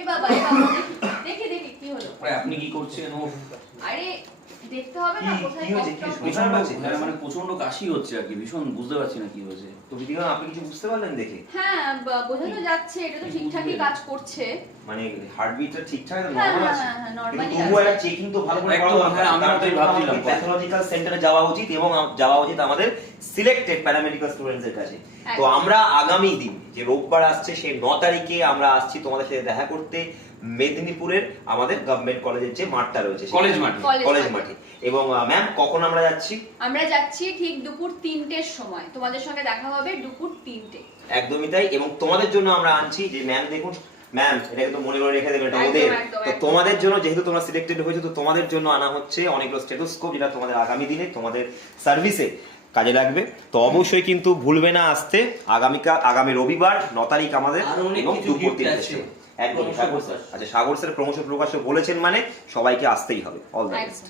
এ বাবা এ বাবা দেখি দেখি কি হলো? আপনি কি করছেন? ও আরে দেখতে হবে না কোথায় মানে প্রচন্ড কাশি হচ্ছে আর কি, ভীষণ বুঝতে পারছি না কি হয়েছে। তো দিদিমা আপনি কিছু বুঝতে পারলেন দেখে? হ্যাঁ বোঝা তো যাচ্ছে, এটা তো ঠিকঠাকই কাজ করছে। মানে হার্টবিটটা ঠিকঠাক আছে, হ্যাঁ নরমাল আছে? হ্যাঁ নরমালি কিন্তু তবুও একটা চেকিং তো ভালো করে করা দরকার। হ্যাঁ, আমরা তাই ভাবছিলাম। প্যাথোলজিক্যাল সেন্টারে যাওয়া উচিত এবং যাওয়া উচিত আমাদের সিলেক্টেড প্যারামেডিক্যাল স্টুডেন্টস এর কাছে। তো আমরা আগামী দিন যে রোববার আসছে সেই 9 তারিখে আমরা আসছি তোমাদের সাথে দেখা করতে মেদিনীপুরের আমাদের গভর্নমেন্ট কলেজের যে মাঠটা রয়েছে কলেজ মাঠে। এবং ম্যাম কখন আমরা যাচ্ছি? আমরা যাচ্ছি ঠিক দুপুর 3টের সময়, তোমাদের সঙ্গে দেখা হবে দুপুর 3টে। একদমই তাই। এবং তোমাদের জন্য আমরা আনছি যে ম্যাম দেখুন, ম্যাম এটাকে তো মনে করে রেখে দেবেন, এটা ওদের। তো তোমাদের জন্য যেহেতু তোমরা সিলেক্টেড হয়েছো, তো তোমাদের জন্য আনা হচ্ছে অনেকগুলো স্টেথোস্কোপ, যেটা তোমাদের আগামী দিনে তোমাদের সার্ভিসে কাজে লাগবে। তো অবশ্যই কিন্তু ভুলবে না আসতে। আগামী রবিবার 9 তারিখ আমাদের, এবং দুপুর 3টে। একদম। আচ্ছা, সাগর স্যার প্রমোশন প্রকাশ বলেছেন মানে সবাইকে আসতেই হবে। All the best.